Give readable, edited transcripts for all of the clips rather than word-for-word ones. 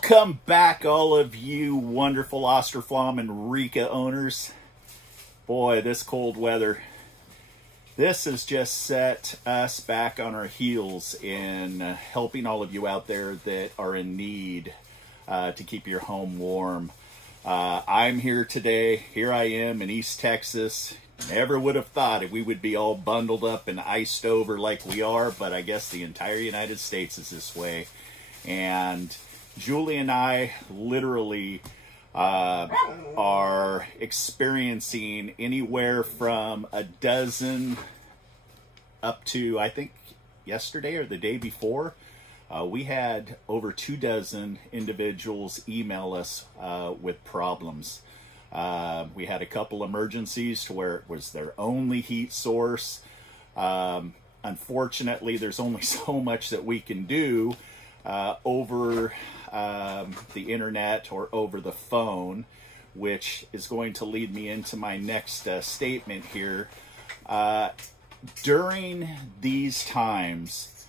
Welcome back, all of you wonderful Austroflamm and Rika owners. Boy, this cold weather, this has just set us back on our heels in helping all of you out there that are in need to keep your home warm. I'm here today. Here I am in East Texas. Never would have thought we would be all bundled up and iced over like we are, but I guess the entire United States is this way. And Julie and I literally are experiencing anywhere from a dozen up to, I think, yesterday or the day before, we had over 24 individuals email us with problems. We had a couple emergencies to where it was their only heat source. Unfortunately, there's only so much that we can do over the internet or over the phone, which is going to lead me into my next statement here. During these times,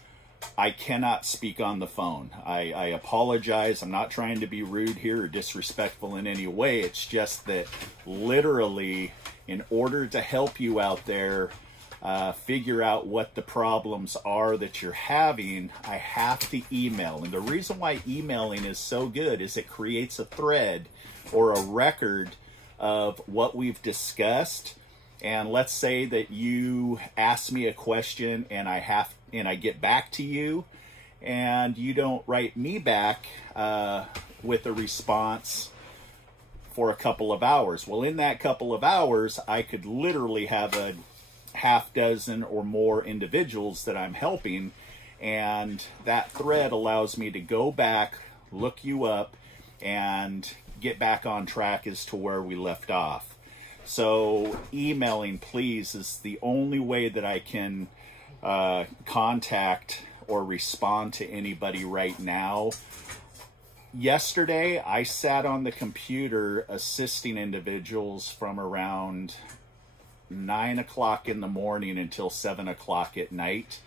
I cannot speak on the phone. I apologize. I'm not trying to be rude here or disrespectful in any way. It's just that literally, in order to help you out there, figure out what the problems are that you're having, I have to email. And the reason why emailing is so good is it creates a thread or a record of what we've discussed. And let's say that you ask me a question and I get back to you and you don't write me back with a response for a couple of hours. Well, in that couple of hours, I could literally have a half dozen or more individuals that I'm helping, and that thread allows me to go back, look you up, and get back on track as to where we left off. So emailing, please, is the only way that I can contact or respond to anybody right now. Yesterday, I sat on the computer assisting individuals from around 9 o'clock in the morning until 7 o'clock at night,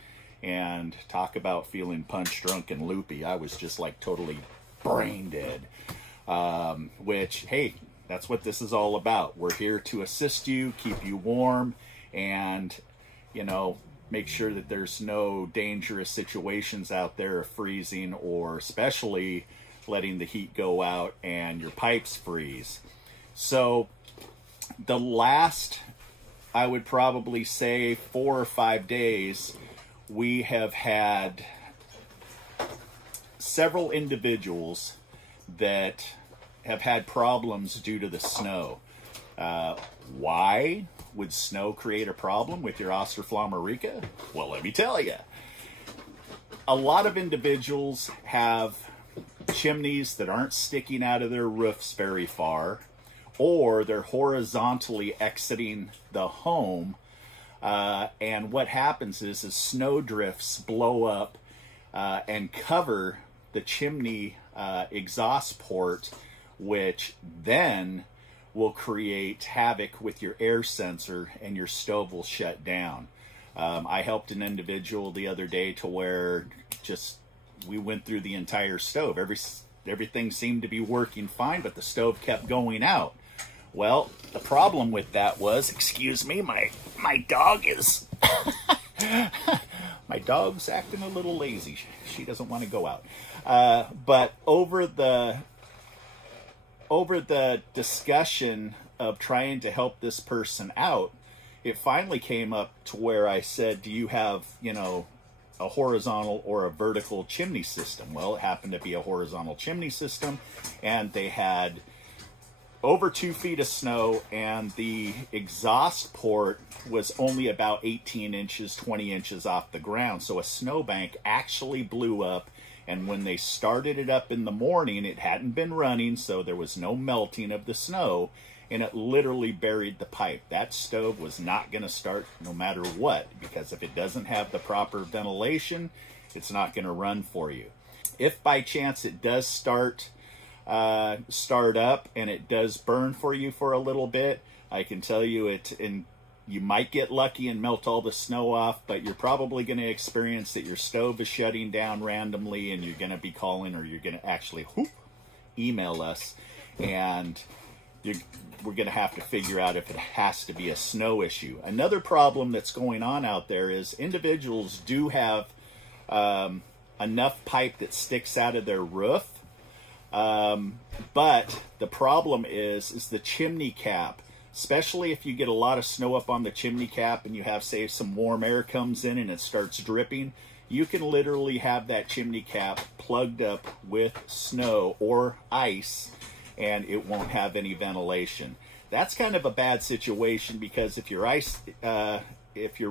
and talk about feeling punch drunk and loopy. I was just like totally brain dead, which, hey, that's what this is all about. We're here to assist you, keep you warm, and, you know, make sure that there's no dangerous situations out there of freezing, or especially letting the heat go out and your pipes freeze. So the last, I would probably say 4 or 5 days, we have had several individuals that have had problems due to the snow. Why would snow create a problem with your Austroflamm or rika? Well, let me tell you. A lot of individuals have chimneys that aren't sticking out of their roofs very far, or they're horizontally exiting the home, and what happens is snow drifts blow up and cover the chimney exhaust port, which then will create havoc with your air sensor and your stove will shut down. I helped an individual the other day to where we went through the entire stove. Everything seemed to be working fine, but the stove kept going out. Well, the problem with that was, excuse me, my dog is, my dog's acting a little lazy. She doesn't want to go out. But over the discussion of trying to help this person out, it finally came up to where I said, do you have, you know, a horizontal or a vertical chimney system? Well, it happened to be a horizontal chimney system, and they had over 2 feet of snow, and the exhaust port was only about 18 inches, 20 inches off the ground. So a snowbank actually blew up, and when they started it up in the morning, it hadn't been running, so there was no melting of the snow, and it literally buried the pipe. That stove was not going to start no matter what, because if it doesn't have the proper ventilation, it's not going to run for you. If by chance it does start up and it does burn for you for a little bit, I can tell you you might get lucky and melt all the snow off, but you're probably going to experience that your stove is shutting down randomly, and you're going to be calling, or you're going to actually email us, and we're going to have to figure out if it has to be a snow issue. Another problem that's going on out there is individuals do have enough pipe that sticks out of their roof, but the problem is the chimney cap. Especially if you get a lot of snow up on the chimney cap and you have, say, some warm air comes in and it starts dripping, you can literally have that chimney cap plugged up with snow or ice, and it won't have any ventilation. That's kind of a bad situation, because if your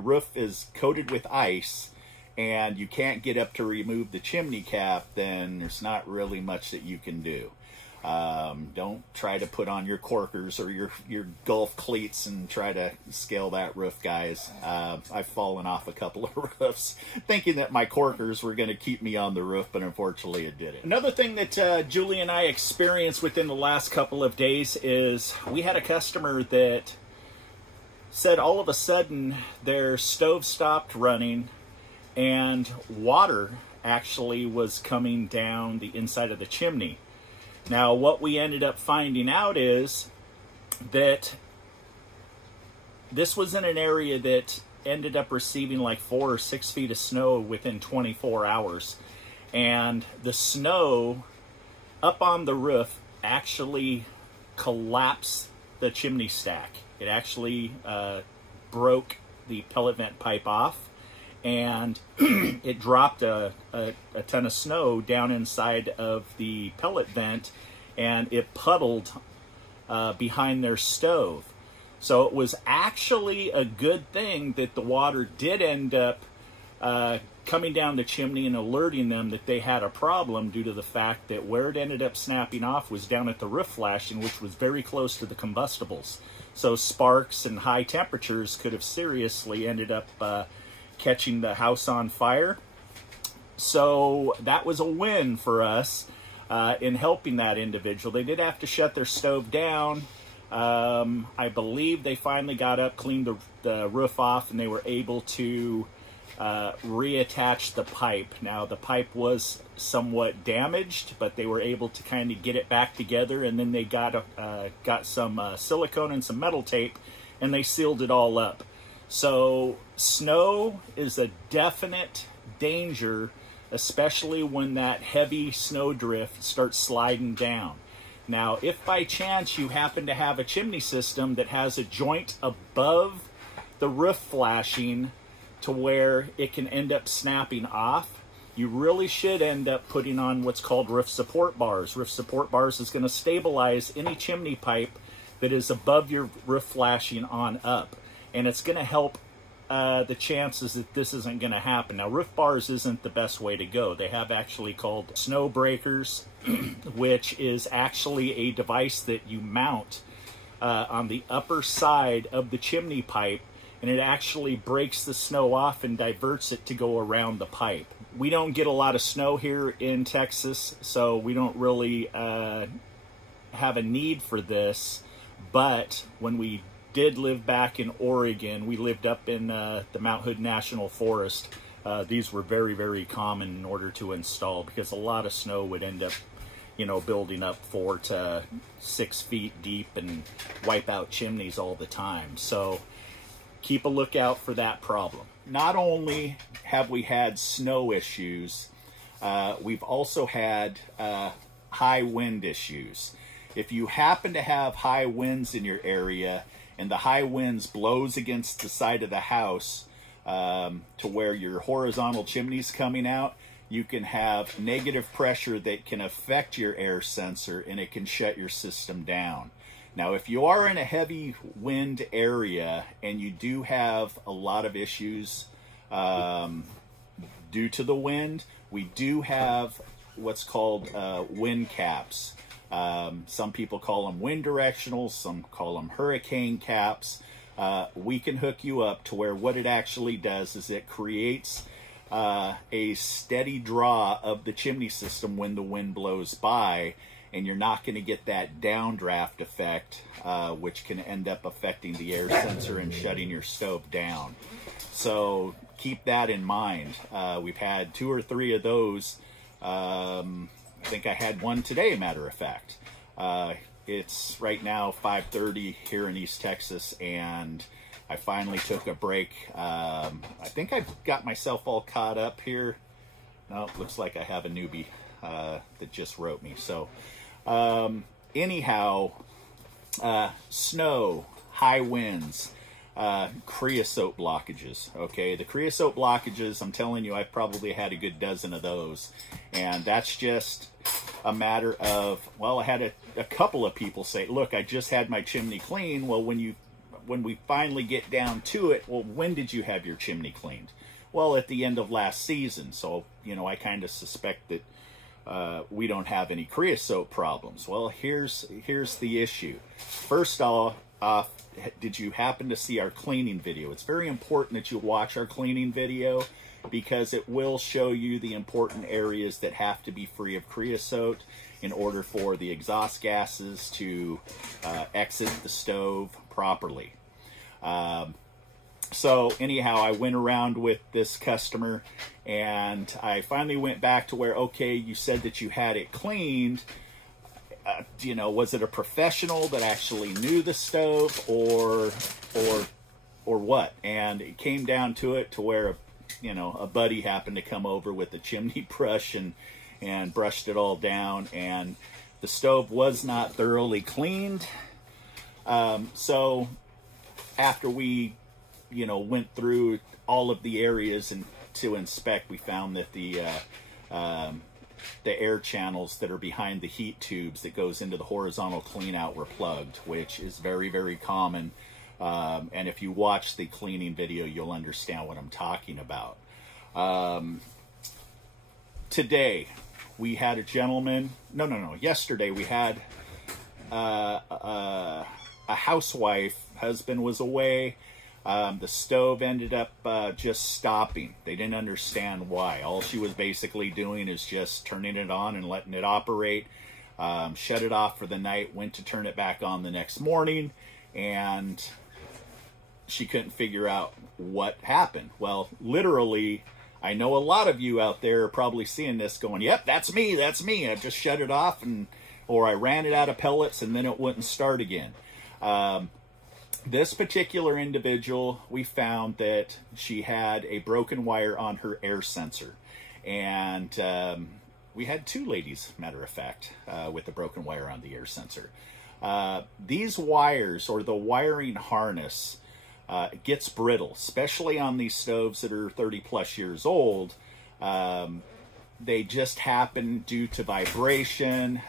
roof is coated with ice and you can't get up to remove the chimney cap, then there's not really much that you can do. Don't try to put on your corkers or your golf cleats and try to scale that roof, guys. I've fallen off a couple of roofs thinking that my corkers were going to keep me on the roof, but unfortunately it didn't. Another thing that Julie and I experienced within the last couple of days is we had a customer that said all of a sudden their stove stopped running and water actually was coming down the inside of the chimney. Now, what we ended up finding out is that this was in an area that ended up receiving like 4 or 6 feet of snow within 24 hours. And the snow up on the roof actually collapsed the chimney stack. It actually broke the pellet vent pipe off, and it dropped a ton of snow down inside of the pellet vent, and it puddled behind their stove. So it was actually a good thing that the water did end up coming down the chimney and alerting them that they had a problem, due to the fact that where it ended up snapping off was down at the roof flashing, which was very close to the combustibles. So sparks and high temperatures could have seriously ended up catching the house on fire. So that was a win for us in helping that individual. They did have to shut their stove down. I believe they finally got up, cleaned the roof off, and they were able to reattach the pipe. Now, the pipe was somewhat damaged, but they were able to kind of get it back together, and then they got some silicone and some metal tape, and they sealed it all up. So snow is a definite danger, especially when that heavy snow drift starts sliding down. Now, if by chance you happen to have a chimney system that has a joint above the roof flashing to where it can end up snapping off, you really should end up putting on what's called roof support bars. Roof support bars is going to stabilize any chimney pipe that is above your roof flashing on up. And it's going to help the chances that this isn't going to happen. Now, roof bars isn't the best way to go. They have actually called snow breakers, which is actually a device that you mount on the upper side of the chimney pipe, and it actually breaks the snow off and diverts it to go around the pipe. We don't get a lot of snow here in Texas, so we don't really have a need for this. But when we did live back in Oregon, we lived up in the Mount Hood National Forest. These were very, very common in order to install, because a lot of snow would end up, you know, building up 4 to 6 feet deep and wipe out chimneys all the time. So keep a lookout for that problem. Not only have we had snow issues, we've also had high wind issues. If you happen to have high winds in your area, and the high winds blows against the side of the house to where your horizontal chimney's coming out, you can have negative pressure that can affect your air sensor, and it can shut your system down. Now, if you are in a heavy wind area and you do have a lot of issues due to the wind, we do have what's called wind caps. Some people call them wind directionals, some call them hurricane caps. We can hook you up to where what it actually does is it creates a steady draw of the chimney system when the wind blows by, and you're not going to get that downdraft effect, which can end up affecting the air sensor and shutting your stove down. So keep that in mind. We've had 2 or 3 of those I think I had one today, matter of fact. It's right now 5:30 here in East Texas, and I finally took a break. I think I've got myself all caught up here. No, looks like I have a newbie that just wrote me. So anyhow, snow, high winds, creosote blockages. Okay, the creosote blockages, I'm telling you, I've probably had a good dozen of those, and that's just a matter of, well, I had a couple of people say, look, I just had my chimney clean. Well, when we finally get down to it, well, when did you have your chimney cleaned? Well, at the end of last season. So, you know, I kind of suspect that we don't have any creosote problems. Well, here's the issue. First off, did you happen to see our cleaning video? It's very important that you watch our cleaning video, because it will show you the important areas that have to be free of creosote in order for the exhaust gases to exit the stove properly. So anyhow, I went around with this customer, and I finally went back to where, okay, you said that you had it cleaned. You know, was it a professional that actually knew the stove, or what? And it came down to it to where, you know, a buddy happened to come over with a chimney brush and brushed it all down, and the stove was not thoroughly cleaned. So after we, you know, went through all of the areas and to inspect, we found that the air channels that are behind the heat tubes that goes into the horizontal clean out were plugged, which is very, very common. And if you watch the cleaning video, you'll understand what I'm talking about. Today, we had a gentleman, yesterday we had a housewife. Husband was away. The stove ended up just stopping. They didn't understand why. All she was basically doing is just turning it on and letting it operate. Shut it off for the night, went to turn it back on the next morning, and she couldn't figure out what happened. Well, literally, I know a lot of you out there are probably seeing this going, yep, that's me. I just shut it off, or I ran it out of pellets and then it wouldn't start again. This particular individual, we found that she had a broken wire on her air sensor. And we had two ladies, matter of fact, with a broken wire on the air sensor. These wires, or the wiring harness, gets brittle, especially on these stoves that are 30 plus years old. They just happen due to vibration,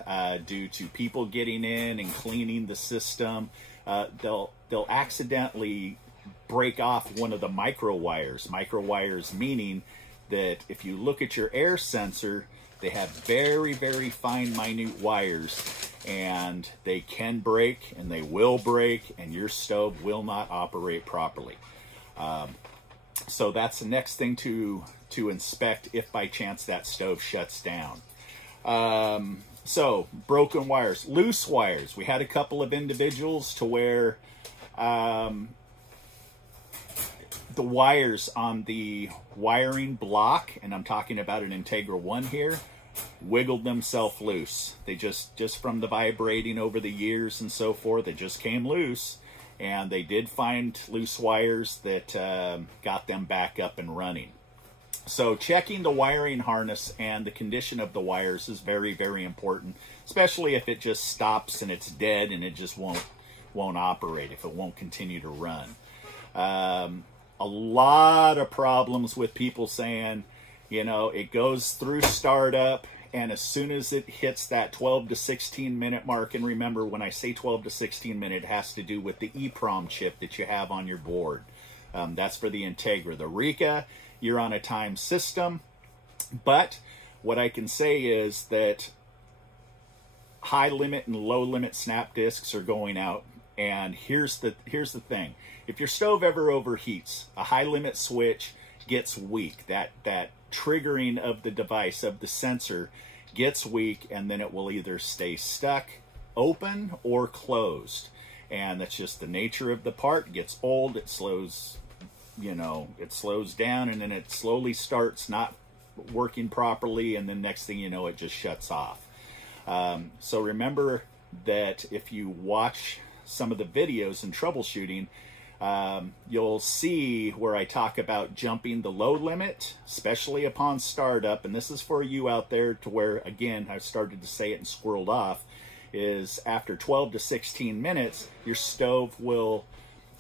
due to people getting in and cleaning the system. They'll accidentally break off one of the micro wires. Micro wires meaning that if you look at your air sensor, they have very, very fine, minute wires, and they can break, and they will break, and your stove will not operate properly. So that's the next thing to inspect if by chance that stove shuts down. So broken wires, loose wires. We had a couple of individuals to where the wires on the wiring block, and I'm talking about an Integra 1 here, wiggled themselves loose. They just from the vibrating over the years and so forth, it just came loose, and they did find loose wires that got them back up and running. So checking the wiring harness and the condition of the wires is very, very important, especially if it just stops and it's dead and it just won't operate, if it won't continue to run. A lot of problems with people saying, you know, it goes through startup, and as soon as it hits that 12 to 16 minute mark, and remember, when I say 12 to 16 minute, it has to do with the EEPROM chip that you have on your board. That's for the Integra. The Rika, you're on a time system, but what I can say is that high limit and low limit snap discs are going out. And here's the thing. If your stove ever overheats, a high limit switch gets weak. That triggering of the device, of the sensor, gets weak, and then it will either stay stuck open or closed. And that's just the nature of the part. It gets old, it slows, it slows down, and then it slowly starts not working properly, and then next thing you know, it just shuts off. So remember that if you watch some of the videos in troubleshooting, you'll see where I talk about jumping the load limit, especially upon startup. And this is for you out there to where, again, I started to say it and squirreled off, is after 12 to 16 minutes, your stove will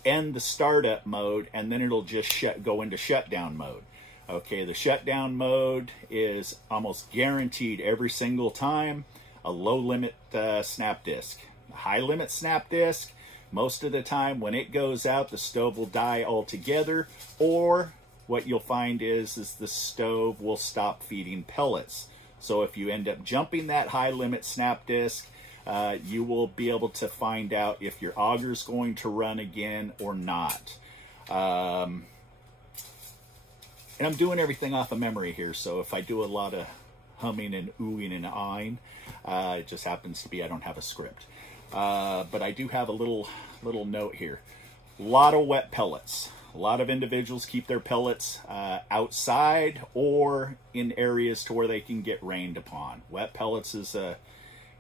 end the startup mode and then it'll just go into shutdown mode. Okay, the shutdown mode is almost guaranteed every single time a low limit snap disc. A high limit snap disc, most of the time when it goes out, the stove will die altogether, or what you'll find is the stove will stop feeding pellets. So if you end up jumping that high limit snap disc, you will be able to find out if your auger is going to run again or not. And I'm doing everything off of memory here, so if I do a lot of humming and oohing and ahhing, it just happens to be I don't have a script. But I do have a little note here. A lot of wet pellets. A lot of individuals keep their pellets outside or in areas to where they can get rained upon. Wet pellets is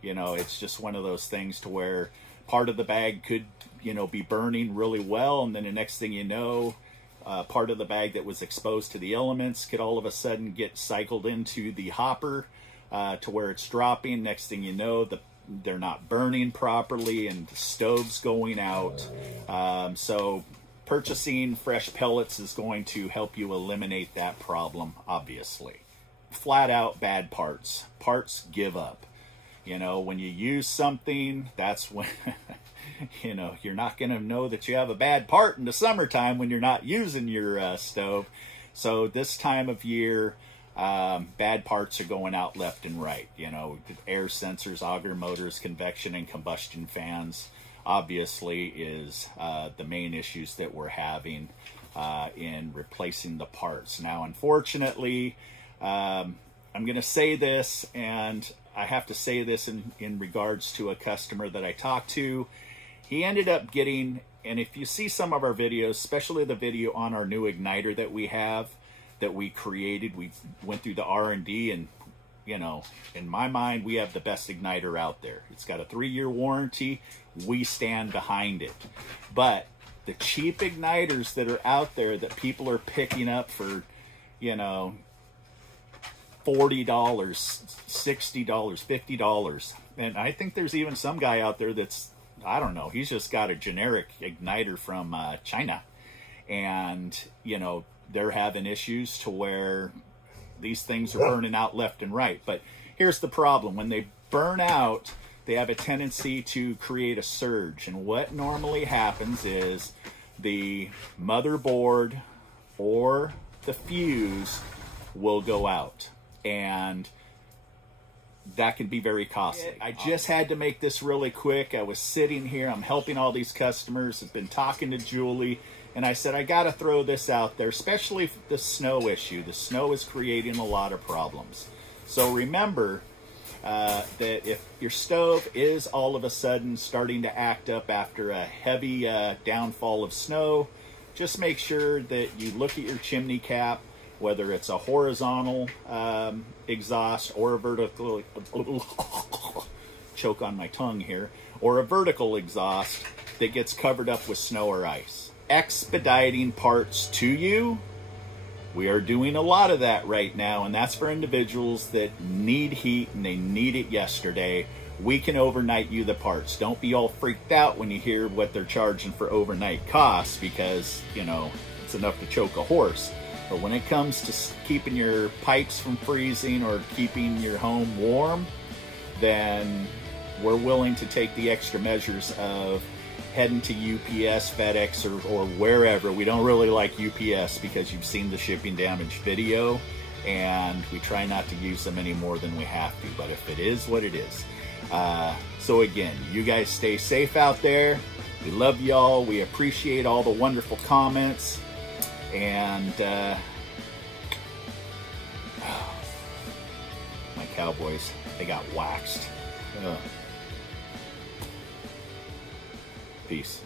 it's just one of those things to where part of the bag could, be burning really well, and then the next thing you know, part of the bag that was exposed to the elements could all of a sudden get cycled into the hopper to where it's dropping. Next thing you know, they're not burning properly and the stove's going out. So purchasing fresh pellets is going to help you eliminate that problem, obviously. Flat out bad parts. Parts give up. When you use something, that's when, you're not going to know that you have a bad part in the summertime when you're not using your stove. So this time of year, bad parts are going out left and right. Air sensors, auger motors, convection and combustion fans, obviously is the main issues that we're having in replacing the parts. Now, unfortunately, I'm going to say this, and I have to say this in regards to a customer that I talked to. He ended up getting, and if you see some of our videos, especially the video on our new igniter that we have, that we created, we went through the R&D, and in my mind, we have the best igniter out there. It's got a 3-year warranty. We stand behind it. But the cheap igniters that are out there that people are picking up for, $40, $60, $50. And I think there's even some guy out there that's, I don't know, he's just got a generic igniter from China. And, they're having issues to where these things are burning out left and right. But here's the problem. When they burn out, they have a tendency to create a surge. And what normally happens is the motherboard or the fuse will go out. And that can be very costly. I just had to make this really quick. I was sitting here, I'm helping all these customers, I've been talking to Julie, and I said, I got to throw this out there, especially the snow issue. The snow is creating a lot of problems. So remember that if your stove is all of a sudden starting to act up after a heavy downfall of snow, just make sure that you look at your chimney cap, whether it's a horizontal exhaust or a vertical, choke on my tongue here, or a vertical exhaust that gets covered up with snow or ice. Expediting parts to you, we are doing a lot of that right now, and that's for individuals that need heat and they need it yesterday. We can overnight you the parts. Don't be all freaked out when you hear what they're charging for overnight costs, because, it's enough to choke a horse. But when it comes to keeping your pipes from freezing or keeping your home warm, then we're willing to take the extra measures of heading to UPS, FedEx, or wherever. We don't really like UPS because you've seen the shipping damage video, and we try not to use them any more than we have to. But if it is what it is. So again, you guys stay safe out there. We love y'all. We appreciate all the wonderful comments. And my Cowboys, they got waxed. Peace.